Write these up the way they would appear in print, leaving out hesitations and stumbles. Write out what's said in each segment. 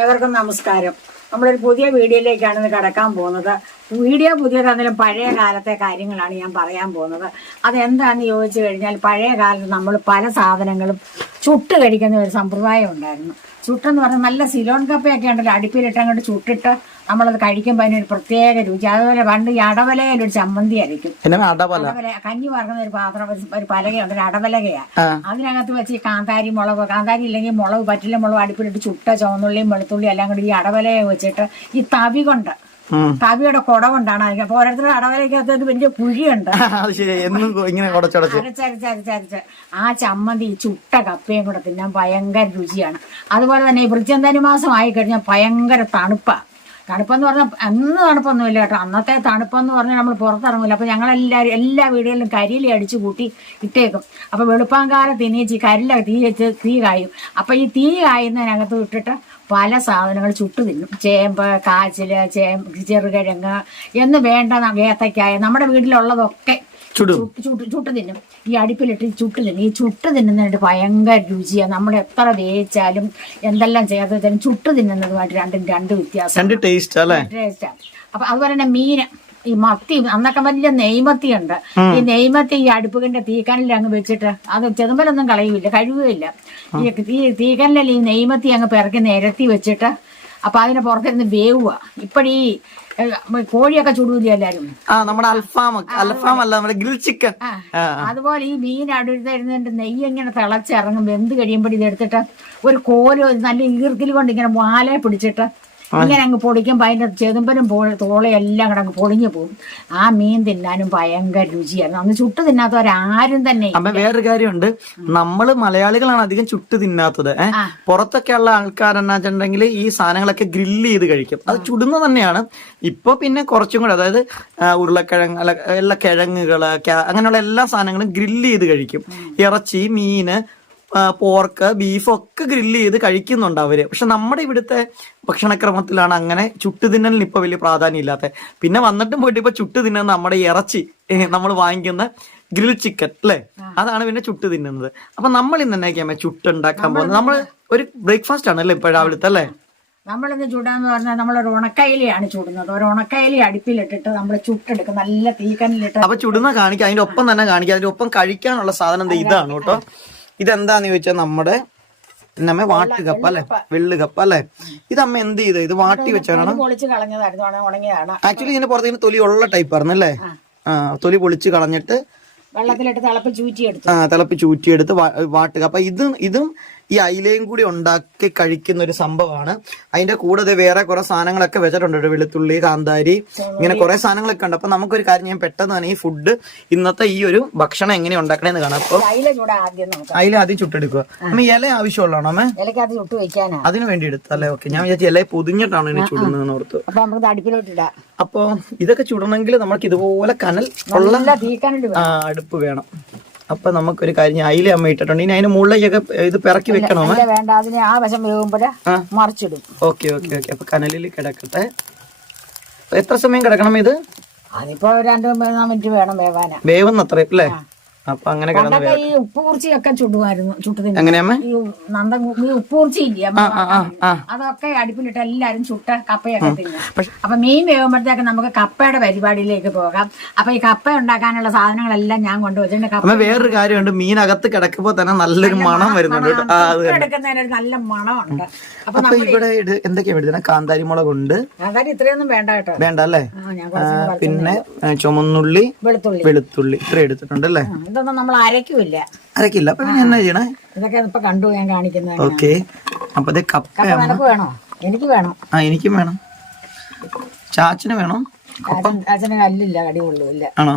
ഏവർക്കും നമസ്കാരം. നമ്മളൊരു പുതിയ വീഡിയോയിലേക്കാണ് ഇത് കടക്കാൻ പോകുന്നത്. വീഡിയോ പുതിയതാണെങ്കിലും പഴയ കാലത്തെ കാര്യങ്ങളാണ് ഞാൻ പറയാൻ പോകുന്നത്. അതെന്താണെന്ന് ചോദിച്ചു കഴിഞ്ഞാൽ, പഴയ കാലത്ത് നമ്മൾ പല സാധനങ്ങളും ചുട്ട് കഴിക്കുന്ന ഒരു സമ്പ്രദായം ഉണ്ടായിരുന്നു. ചുട്ടെന്ന് പറഞ്ഞാൽ നല്ല സിലോൺ കപ്പയൊക്കെ ഉണ്ടല്ലോ, അടുപ്പിലിട്ട് അങ്ങോട്ട് ചുട്ടിട്ട് നമ്മളത് കഴിക്കുമ്പോൾ അതിനൊരു പ്രത്യേക രുചി. അതുപോലെ പണ്ട് ഈ അടവലയിലൊരു ചമ്മന്തി അരയ്ക്കും. അടവല കഞ്ഞി വറക്കുന്ന ഒരു പാത്രം, ഒരു പലകയുണ്ട്, ഒരു അടവലകയാ. അതിനകത്ത് വെച്ച് ഈ കാന്താരി മുളക്, കാന്താരി ഇല്ലെങ്കിൽ മുളക്, പറ്റില്ല മുളക് അടുപ്പിലിട്ട് ചുട്ട ചുവന്നുള്ളിയും വെളുത്തുള്ളിയും എല്ലാം കൂടി ഈ അടവലയെ വെച്ചിട്ട് ഈ തവി കൊണ്ട്, തവിയുടെ കുട കൊണ്ടാണ് അത്. അപ്പൊ ഓരോരുത്തരുടെ അടവലയ്ക്കകത്ത് ഒരു വലിയ കുഴിയുണ്ട്. അരച്ചരച്ചരച്ചരച്ച് ആ ചമ്മന്തി ചുട്ട കപ്പയും കൂടെ തിന്നാൻ ഭയങ്കര രുചിയാണ്. അതുപോലെ തന്നെ ഈ വൃശ്ചിക മാസം ആയിക്കഴിഞ്ഞാൽ ഭയങ്കര തണുപ്പാ. തണുപ്പെന്ന് പറഞ്ഞാൽ അന്ന് തണുപ്പൊന്നുമില്ല കേട്ടോ. അന്നത്തെ തണുപ്പെന്ന് പറഞ്ഞാൽ നമ്മൾ പുറത്തിറങ്ങില്ല. അപ്പൊ ഞങ്ങളെല്ലാവരും എല്ലാ വീടുകളിലും കരിയില അടിച്ചു കൂട്ടി ഇട്ടേക്കും. അപ്പൊ വെളുപ്പാങ്കാലത്ത് ഇനീച്ച് കരിയില തീ വെച്ച് തീ കായും. അപ്പൊ ഈ തീ കായുന്നതിനകത്ത് ഇട്ടിട്ട് പല സാധനങ്ങൾ ചുട്ടു തിന്നും. ചേമ്പ്, കാച്ചില്, ചെറുകിഴങ്ങ് എന്ന് വേണ്ട, ഏത്തക്കായ, നമ്മുടെ വീട്ടിലുള്ളതൊക്കെ ചുട്ട് തിന്നും. ഈ അടുപ്പിലിട്ട് ചുട്ട് തിന്നും. ഈ ചുട്ട് തിന്നുന്നതിന് ഭയങ്കര രുചിയാണ്. നമ്മൾ എത്ര വേവിച്ചാലും എന്തെല്ലാം ചേർത്താലും ചുട്ട് തിന്നുന്നതുമായിട്ട് രണ്ട് വ്യത്യാസം, ടേസ്റ്റാണ്. അപ്പൊ അതുപോലെ തന്നെ മീന്, ഈ മത്തി, അന്നൊക്കെ വലിയ നെയ്മത്തി ഉണ്ട്. ഈ നെയ്മത്തി ഈ അടുപ്പിന്റെ തീക്കനലിൽ അങ്ങ് വെച്ചിട്ട് അത് ചെതുമ്പലൊന്നും കളയുമില്ല, കഴിയുകയില്ല. ഈ തീക്കനലിൽ ഈ നെയ്മത്തി അങ്ങ് പിറക്കി നിരത്തി വെച്ചിട്ട് അപ്പൊ അതിനെ പുറത്തിരുന്ന് വേവുക. ഇപ്പഴീ കോഴിയൊക്കെ ചുടൂല എല്ലാരും, അതുപോലെ ഈ മീൻ അടുത്തിരുന്നിട്ട് നെയ്യ് ഇങ്ങനെ തിളച്ചിറങ്ങും. വെന്ത് കഴിയുമ്പോൾ ഇതെടുത്തിട്ട് ഒരു കോല് നല്ല ഈർക്കിൽ കൊണ്ട് ഇങ്ങനെ വാലെ പിടിച്ചിട്ട് ഇങ്ങനെ അങ്ങ് പൊടിക്കുമ്പോൾ അതിന്റെ ചെതുമ്പനും തോളയും എല്ലാം കൂടെ അങ്ങ് പൊളിഞ്ഞു പോകും. ആ മീൻ തിന്നാനും ഭയങ്കര രുചിയായിരുന്നു. അന്ന് ചുട്ട് തിന്നാത്തവരാരും തന്നെ. അമ്മ വേറൊരു കാര്യമുണ്ട്, നമ്മള് മലയാളികളാണ് അധികം ചുട്ട് തിന്നാത്തത്. പുറത്തൊക്കെ ഉള്ള ആൾക്കാരെന്നാ വെച്ചിട്ടുണ്ടെങ്കിൽ ഈ സാധനങ്ങളൊക്കെ ഗ്രില്ല് ചെയ്ത് കഴിക്കും. അത് ചുടുന്ന തന്നെയാണ്. ഇപ്പൊ പിന്നെ കുറച്ചും കൂടെ, അതായത് ഉരുളക്കിഴങ്ങ്, എല്ലാ കിഴങ്ങുകള്, അങ്ങനെയുള്ള എല്ലാ സാധനങ്ങളും ഗ്രില്ല് ചെയ്ത് കഴിക്കും. ഇറച്ചി, മീന്, പോർക്ക്, ബീഫ് ഒക്കെ ഗ്രില്ല് ചെയ്ത് കഴിക്കുന്നുണ്ട് അവര്. പക്ഷെ നമ്മുടെ ഇവിടുത്തെ ഭക്ഷണക്രമത്തിലാണ് അങ്ങനെ ചുട്ടു തിന്നലിന് ഇപ്പൊ വലിയ പ്രാധാന്യം ഇല്ലാത്ത. പിന്നെ വന്നിട്ടും പോയിട്ട് ഇപ്പൊ ചുട്ടു തിന്നുന്നത് നമ്മുടെ ഇറച്ചി, നമ്മൾ വാങ്ങിക്കുന്ന ഗ്രിൽ ചിക്കൻ അല്ലേ, അതാണ് പിന്നെ ചുട്ടു തിന്നുന്നത്. അപ്പൊ നമ്മൾ ഇന്ന് എന്നാ ചുട്ടുണ്ടാക്കാൻ പോകുന്നത്? നമ്മൾ ഒരു ബ്രേക്ക്ഫാസ്റ്റ് ആണല്ലേ ഇപ്പൊ രാവിലത്തെ അല്ലേ? നമ്മളിന്ന് ചുടാന്ന് പറഞ്ഞാൽ നമ്മളൊരു ഉണക്കയിലയാണ് ചുടുന്നത്. ഒരു ഉണക്കയില അടുപ്പിലിട്ടിട്ട് നമ്മൾ ചുട്ടെടുക്കും, നല്ല തീക്കനിലിട്ട്. അപ്പൊ ചുടുന്ന കാണിക്കാം, അതിന്റെ ഒപ്പം തന്നെ കാണിക്കാം. അതിന്റെ ഒപ്പം കഴിക്കാനുള്ള സാധനം ഇതാണ് കേട്ടോ. ഇതെന്താന്ന് ചോദിച്ചാൽ നമ്മുടെ വാട്ടുകപ്പ അല്ലെ, വെള്ളുകപ്പ അല്ലെ. ഇതമ്മ എന്ത് ചെയ്ത് ഇത് വാട്ടി വെച്ചാണ് പൊളിച്ച് കളഞ്ഞതായിരുന്നു, ഉണങ്ങിയതാണ്. ആക്ച്വലി ഇതിന്റെ പുറത്തേക്ക് തൊലി ഉള്ള ടൈപ്പ് ആയിരുന്നു അല്ലേ. തൊലി പൊളിച്ച് കളഞ്ഞിട്ട് വെള്ളത്തിലിട്ട് തിളപ്പിച്ച് ഊറ്റിയെടുത്ത് വാട്ടുക. അപ്പൊ ഇതും ഈ അയിലയും കൂടി ഉണ്ടാക്കി കഴിക്കുന്ന ഒരു സംഭവമാണ്. അതിന്റെ കൂടെ വേറെ കുറെ സാധനങ്ങളൊക്കെ വെച്ചിട്ടുണ്ട്, വെളുത്തുള്ളി, കാന്താരി, ഇങ്ങനെ കുറെ സാധനങ്ങളൊക്കെ ഉണ്ട്. അപ്പൊ നമുക്കൊരു കാര്യം, ഞാൻ പെട്ടെന്ന് തന്നെ ഈ ഫുഡ്, ഇന്നത്തെ ഈ ഒരു ഭക്ഷണം എങ്ങനെ ഉണ്ടാക്കണേന്ന് കാണാം. അപ്പൊ അയില ആദ്യം ചുട്ടെടുക്കുക. അമ്മ ഇല ആവശ്യമുള്ളതാണോ അമ്മ? അതിന് വേണ്ടി എടുത്തല്ലേ? ഓക്കെ, ഞാൻ വിചാരിച്ചു ഇല പൊതിഞ്ഞിട്ടാണ് ഇനി ചുടുന്നതെന്ന് ഓർത്തു. അപ്പൊ ഇതൊക്കെ ചുടണമെങ്കിൽ നമുക്ക് ഇതുപോലെ കനൽ ഉള്ള അടുപ്പ് വേണം. അപ്പൊ നമുക്കൊരു കാര്യം, അയില അമ്മ ഇട്ടിട്ടുണ്ട്. ഇനി അതിന് മുകളിലേക്കൊക്കെ ഇത് പിറക്കി വെക്കണോ? വേണ്ട, അതിന് ആ വശം വേകുമ്പോഴേ മറിച്ചിടും. Okay okay okay. അപ്പൊ കനലിൽ കിടക്കട്ടെ. എത്ര സമയം കിടക്കണം ഇത്? അതിപ്പോ 2-3 മിനിറ്റ് വേണം വേവാനാ. വേവുന്ന അത്ര അല്ലേ? അപ്പൊ അങ്ങനെ ഈ ഉപ്പ് കുറിച്ചിയൊക്കെ ചുടുമായിരുന്നു, ചുട്ടതിന്. എങ്ങനെയാ ഈ ഉപ്പ് കുറിച്ചില്ല, അതൊക്കെ അടുപ്പിലിട്ട് എല്ലാരും ചുട്ട കപ്പയൊക്കെ തിന്നും. അപ്പൊ മീൻ വേകുമ്പോഴത്തേക്ക് നമുക്ക് കപ്പയുടെ പരിപാടിയിലേക്ക് പോകാം. അപ്പൊ ഈ കപ്പ ഉണ്ടാക്കാനുള്ള സാധനങ്ങളെല്ലാം ഞാൻ കൊണ്ടുവച്ചിട്ടുണ്ട്. കപ്പ വേറൊരു കാര്യമുണ്ട്, മീനകത്ത് കിടക്കുമ്പോ തന്നെ നല്ലൊരു മണം വരുന്നുണ്ട്. എടുക്കുന്നതിനൊരു നല്ല മണമുണ്ട്. അപ്പൊ ഇവിടെ എന്തൊക്കെയാ വേണ്ടത്? കാന്താരി മുളകുണ്ട്. കാന്താരി ഇത്രയൊന്നും വേണ്ട കേട്ടോ, വേണ്ട അല്ലേ. പിന്നെ ചുമന്നുള്ളി, വെളുത്തുള്ളി ഇത്ര എടുത്തിട്ടുണ്ട് അല്ലേ. ഇതൊന്നും നമ്മൾ അരക്കില്ല. അപ്പൊ എന്നാ ചെയ്യണേ? ഇതൊക്കെ ഇപ്പൊ കണ്ടു ഞാൻ കാണിക്കുന്നത്. ഓക്കെ. അപ്പൊ കപ്പ നിനക്ക് വേണോ? എനിക്ക് വേണം. എനിക്കും വേണം. ചാച്ചന് വേണോ? ചാച്ചന് കല്ലില്ല, കടി കൊള്ളൂല്ല. ആണോ?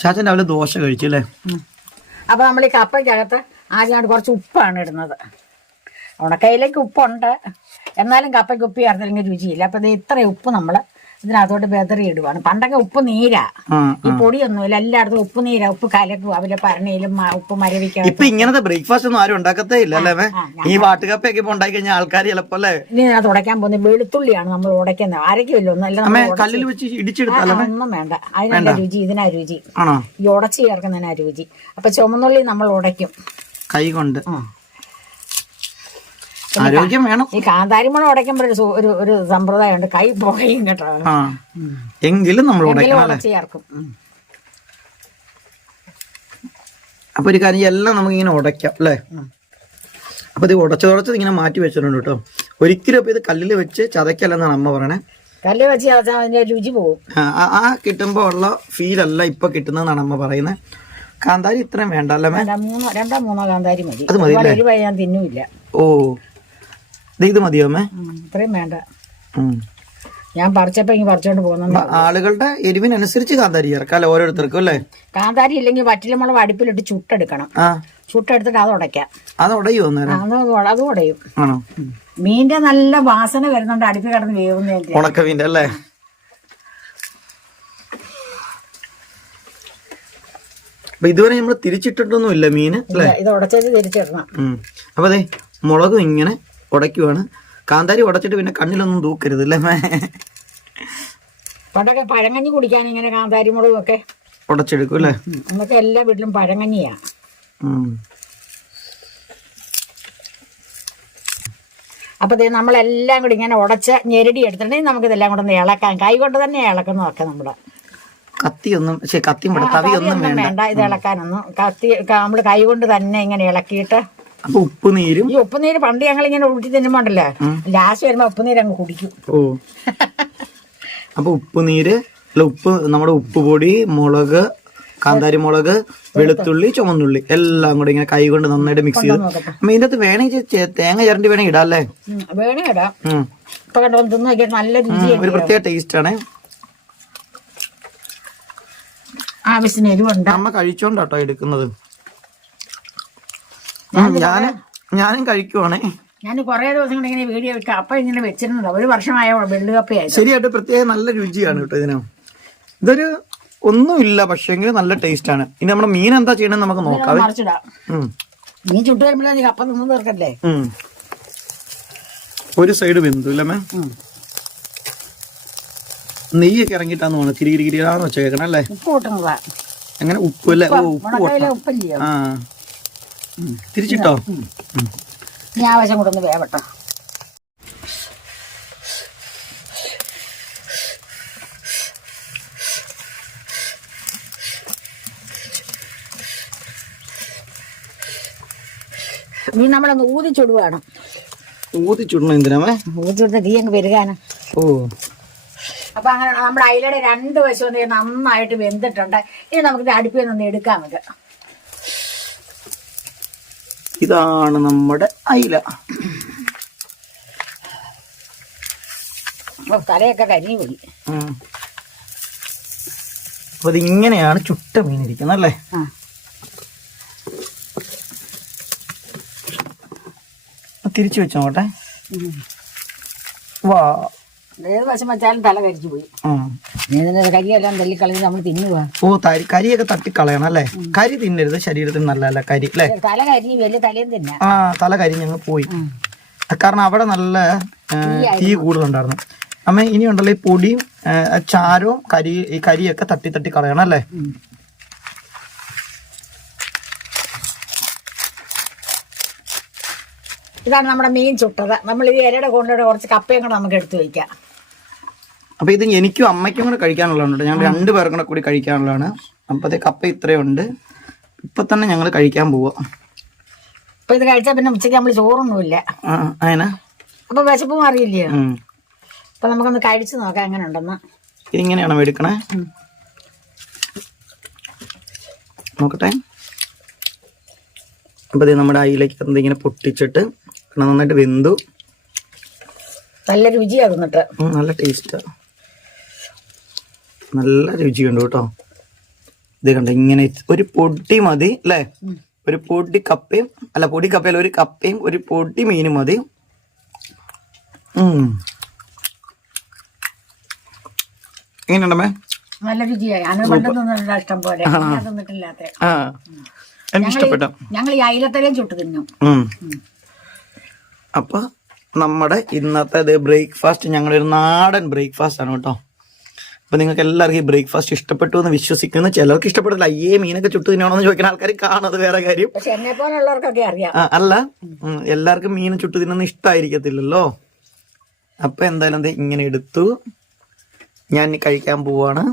ചാച്ചൻ രാവിലെ ദോശ കഴിച്ചു അല്ലേ? അപ്പൊ നമ്മൾ ഈ കപ്പയ്ക്കകത്ത് ആദ്യമായിട്ട് കുറച്ച് ഉപ്പാണ് ഇടുന്നത്. ഉണക്കയിലേക്ക് ഉപ്പുണ്ട്, എന്നാലും കപ്പയ്ക്ക് ഉപ്പ് ചേർത്തില്ലെങ്കിൽ രുചിയില്ല. അപ്പൊ ഇത്ര ഉപ്പ് നമ്മള് ഇതിനകത്തോട്ട് ബെതറി ഇടുവാണ്. പണ്ടൊക്കെ ഉപ്പ് നീരാ, ഈ പൊടിയൊന്നുമില്ല, എല്ലായിടത്തും ഉപ്പ് നീരാ. ഉപ്പ് കലക്കും, അവരെ ഭരണിയിലും ഉപ്പ് മരവിക്കാം. ഇപ്പൊ ഇങ്ങനത്തെ ബ്രേക്ക്ഫാസ്റ്റ് ഒന്നും ആരും ഉണ്ടാക്കത്തേ ഇല്ല അല്ലേ? ഈ വാട്ടുകപ്പൊക്കെ ഇപ്പൊ ഉണ്ടാക്കി കഴിഞ്ഞാൽ ആൾക്കാർ ചിലപ്പോ അല്ലേ. ഇനി ഞാൻ തുടയ്ക്കാൻ പോകുന്നത് വെളുത്തുള്ളിയാണ് നമ്മൾ ഉടയ്ക്കുന്നത്. അരയ്ക്കുമല്ലോ ഒന്നും, കല്ലിൽ വെച്ച് ഇടിച്ചെടുത്താലോ? ഒന്നും വേണ്ട, അതിനാ രുചി, ഇതിനാ രുചി, ഈ ഉടച്ച് ചേർക്കുന്നതിനാ രുചി. അപ്പൊ ചുമന്നുള്ളി നമ്മൾ ഉടയ്ക്കും കൈ കൊണ്ട്. ആരോഗ്യം വേണം. ഈ കാന്താരിമുളക് ഉടയ്ക്കുമ്പോൾ ഒരു സമ്പ്രദായമുണ്ട്, കൈ പുകയും കേട്ടോ. ആ എങ്കിലും നമ്മൾ ഉടയ്ക്കണം അല്ലേ? ചേർക്കും. അപ്പൊ ഒരു കാര്യം എല്ലാം നമുക്ക് ഇങ്ങനെ ഉടയ്ക്കാം അല്ലേ? അപ്പൊ ഇത് ഉടച്ചത് ഇങ്ങനെ മാറ്റി വെച്ചിട്ടുണ്ട് കേട്ടോ. ഒരിക്കലും അപ്പൊ ഇത് കല്ലിൽ വെച്ച് ചതക്കല്ലെന്നാണ് അമ്മ പറയണേ. കല്ല് വെച്ച് ചതച്ചാൽ അതിന്റെ രുചി പോകും. ആ കിട്ടുമ്പോ ഉള്ള ഫീൽ അല്ല ഇപ്പൊ കിട്ടുന്നതെന്നാണ് അമ്മ പറയുന്നത്. കാന്താരി ഇത്രയും വേണ്ട അല്ലേ? രണ്ടോ മൂന്നോ കാന്താരി മതി. അത് മതി അല്ലേ? ഞാൻ തിന്നൂല്ല. ഓ ഇത് മതിയോ അമ്മേ? ഇത്രയും വേണ്ട. ഞാൻ പറിച്ചപ്പോ ഇങ്ങനെ പറിച്ചോണ്ട് പോകുന്ന ആളുകളുടെ എരിവിനനുസരിച്ച് കാന്താരി ചേർക്കാം ഓരോരുത്തർക്കും അല്ലേ? കാന്താരി ഇല്ലെങ്കിൽ വറ്റൽമുളക് അടുപ്പിലിട്ട് ചുട്ടെടുക്കണം. ചുട്ടെടുത്തിട്ട് അത് ഉടയ്ക്കാം. അത് ഉടയോ? അത് ഉടയും. മീന്റെ നല്ല വാസന വരുന്നുണ്ട് അടുപ്പിൽ കിടന്ന് വേവുന്നതിന്റെ. ഉണക്കമീന്റെ അല്ലേ? ഇതുവരെ നമ്മൾ തിരിച്ചിട്ടിട്ടൊന്നും ഇല്ല മീന് അല്ലേ? ഇത് ഉടച്ചു തിരിച്ചിടണം. അപ്പൊ അതെ മുളകും ഇങ്ങനെ ഉടയ്ക്കുവാണ്. കാന്താരി ഉടച്ചിട്ട് പിന്നെ കണ്ണിലൊന്നും തൂക്കരുത് അല്ലേ? പണ്ടൊക്കെ പഴങ്കഞ്ഞി കുടിക്കാൻ ഇങ്ങനെ കാന്താരി മുളകും ഒക്കെ ഉടച്ചെടുക്കും അല്ലേ? അന്നൊക്കെ എല്ലാ വീട്ടിലും പഴങ്കഞ്ഞിയാ. അപ്പൊ നമ്മളെല്ലാം കൂടി ഇങ്ങനെ ഉടച്ച് ഞെരടി എടുത്തിട്ടുണ്ടെങ്കിൽ നമുക്ക് ഇതെല്ലാം കൂടെ ഒന്ന് ഇളക്കാം. കൈ കൊണ്ട് തന്നെ ഇളക്കുന്നതൊക്കെ നമ്മുടെ കത്തിയൊന്നും വേണ്ട ഇത് ഇളക്കാനൊന്നും. നമ്മള് കൈ കൊണ്ട് തന്നെ ഇങ്ങനെ ഇളക്കിയിട്ട് ഉപ്പുനീരും ഈ ഉപ്പുനീര് പണ്ട് ഞങ്ങൾ ഇങ്ങനെ ഊട്ടി തിന്നുമ്പോണ്ടല്ലേ ലാസ്റ്റ് വരുമ്പോ ഉപ്പുനീര് അങ്ങ് കുടിക്കും. ഓ അപ്പൊ ഉപ്പുനീര് ഉപ്പ്, നമ്മുടെ ഉപ്പുപൊടി, മുളക്, കാന്താരി മുളക്, വെളുത്തുള്ളി, ചുമന്നുള്ളി എല്ലാം കൂടെ ഇങ്ങനെ കൈ കൊണ്ട് നന്നായിട്ട് മിക്സ് ചെയ്ത് ഇതിന്റെ അകത്ത് വേണമെങ്കിൽ തേങ്ങ ചിരണ്ടി വേണമെങ്കിൽ ഇടാം അല്ലേ? വേണേ ഇടാം. ഇപ്പൊ കണ്ടോ തിന്നു നോക്കിയാൽ നല്ല രുചി, ഒരു പ്രത്യേക ടേസ്റ്റ് ആണ്. ആവശ്യത്തിന് എരിവുണ്ട്. അമ്മ കഴിച്ചോണ്ടാട്ടോ എടുക്കുന്നത്. ഞാനും കഴിക്കുവാണേ. ഞാൻ കുറെ ദിവസം കൊണ്ട് ഇങ്ങനെ വീഡിയോ കപ്പ ഇങ്ങനെ വെച്ചിരുന്നത്. ഒരു വർഷമായ വെള്ളി കപ്പയായി. ശരിയായിട്ട് പ്രത്യേകം നല്ല രുചിയാണ് കേട്ടോ ഇതിന്. ഇതൊരു ഒന്നുമില്ല പക്ഷെങ്കിൽ നല്ല ടേസ്റ്റ് ആണ്. ഇനി നമ്മുടെ മീൻ എന്താ ചെയ്യണമെന്ന് നമുക്ക് നോക്കാം. മീൻ ചുട്ടു വരുമ്പോഴേ കപ്പ നിന്ന് തീർക്കല്ലേ. ഒരു സൈഡ് വെന്തു ഇല്ലമ്മേ? നെയ്യൊക്കെ ഇറങ്ങിയിട്ടാന്ന് തോന്നുന്നു. കിരികിരികിരിയാന്ന് വെച്ചേക്കണം അല്ലേ? ഉപ്പ് കൂട്ടുന്നതാ. എങ്ങനെ ഉപ്പ് അല്ലേ? ഉപ്പല്ലയോ? തിരിച്ചിട്ടോ? ഇനി ആവശ്യം കൂടെ ഒന്ന് വേവട്ടോ. നീ നമ്മളൊന്ന് ഊതിച്ചുടുവാണ്. ഊതിച്ചുടണം എന്തിനാമേ? ഊതിച്ചുടുന്ന തീ അങ്ങ് പെരുകാനും. ഓ അപ്പൊ അങ്ങനെ നമ്മുടെ അയിലയുടെ രണ്ട് വശവും നന്നായിട്ട് വെന്തിട്ടുണ്ട്. ഇനി നമുക്ക് അടുപ്പിൽ നിന്ന് എടുക്കാം. ഇതാണ് നമ്മുടെ അയില. തലയൊക്കെ കരിഞ്ഞു പോയി. അപ്പൊ ഇതിങ്ങനെയാണ് ചുട്ട മീൻ ഇരിക്കുന്നത് അല്ലേ? തിരിച്ചു വെച്ചോട്ടെ. വാ ഏത് വശം വെച്ചാലും തല കരിച്ചു പോയി. കരിയെല്ലാം തല്ലിക്കളഞ്ഞ് നമ്മൾ തിന്നുക. ഓ കരിയൊക്കെ തട്ടിക്കളയണം അല്ലേ? കരി തിന്നരുത്, ശരീരത്തിന് നല്ലതല്ല കരി അല്ലേ? തല കരിഞ്ഞ് വലിയ തലയും തിന്നാ. തല കരിഞ്ഞങ്ങ് പോയി. കാരണം അവിടെ നല്ല തീ കൂടുതലുണ്ടായിരുന്നു. അമ്മ ഇനി ഉണ്ടല്ലോ ഈ പൊടിയും ചാരവും ഈ കരിയൊക്കെ തട്ടി കളയണം അല്ലേ? ഇതാണ് നമ്മുടെ മീൻ ചുട്ടത്. നമ്മൾ ഈ ഇലയുടെ കൊണ്ടുകൂടെ കുറച്ച് കപ്പയും കൂടെ നമുക്ക് എടുത്തു വയ്ക്കാം. അപ്പൊ ഇത് എനിക്കും അമ്മയ്ക്കും കൂടെ കഴിക്കാനുള്ളതാണ്. ഞങ്ങൾ 2 പേർക്കും കൂടെ കൂടി കഴിക്കാനുള്ളതാണ്. അപ്പത്തെ കപ്പ ഇത്രയുണ്ട്. ഇപ്പൊ തന്നെ ഞങ്ങൾ കഴിക്കാൻ പോവാ. അപ്പൊ ഇത് കഴിച്ചാൽ പിന്നെ ഉച്ചയ്ക്ക് നമ്മൾ ചോറൊന്നുമില്ല. അപ്പൊ വിശപ്പ് മാറിയില്ലയോ? അപ്പൊ നമുക്കൊന്ന് കഴിച്ചു നോക്കാം എങ്ങനെ ഉണ്ടെന്ന്. ഇതിങ്ങനെയാണോ എടുക്കണേ? നോക്കട്ടെ. അപ്പൊ നമ്മുടെ അയിലേക്ക് എന്തെങ്കിലും പൊട്ടിച്ചിട്ട് നന്നായിട്ട് വെന്തു. നല്ല രുചിയാകുന്നിട്ട്. നല്ല ടേസ്റ്റാ, നല്ല രുചിയുണ്ട് കേട്ടോ. ഇത് കണ്ട ഇങ്ങനെ ഒരു പൊടി മതി അല്ലേ? ഒരു പൊടി കപ്പയും പൊടി കപ്പയിൽ ഒരു കപ്പയും ഒരു പൊടി മീനും മതി. എങ്ങനെയുണ്ടമ്മേ? നല്ല രുചിയായി. ഇഷ്ടം പോലെ തിന്നിട്ടില്ലാത്ത. എനിക്ക് ഇഷ്ടപ്പെട്ടു. ഞങ്ങൾ ഈ അയിലത്തലയും ചുട്ട് തിന്നും. അപ്പൊ നമ്മുടെ ഇന്നത്തെ ബ്രേക്ക്ഫാസ്റ്റ് ഞങ്ങളുടെ ഒരു നാടൻ ബ്രേക്ക്ഫാസ്റ്റ് ആണ് കേട്ടോ. അപ്പൊ നിങ്ങൾക്ക് എല്ലാവർക്കും ഈ ബ്രേക്ക്ഫാസ്റ്റ് ഇഷ്ടപ്പെട്ടു എന്ന് വിശ്വസിക്കുന്നു. ചിലർക്ക് ഇഷ്ടപ്പെടില്ല, അയ്യേ മീനൊക്കെ ചുട്ടു തിന്നണമെന്ന് ചോദിക്കുന്ന ആൾക്കാർ കാണും, അത് വേറെ കാര്യം. പക്ഷെ എന്നെ പോലുള്ളവർക്കൊക്കെ അറിയാം. അല്ല, എല്ലാവർക്കും മീൻ ചുട്ടു തിന്നുന്ന ഇഷ്ടമായിരിക്കത്തില്ലല്ലോ. അപ്പൊ എന്തായാലും ഇങ്ങനെ എടുത്തു, ഞാൻ കഴിക്കാൻ പോവാണ്.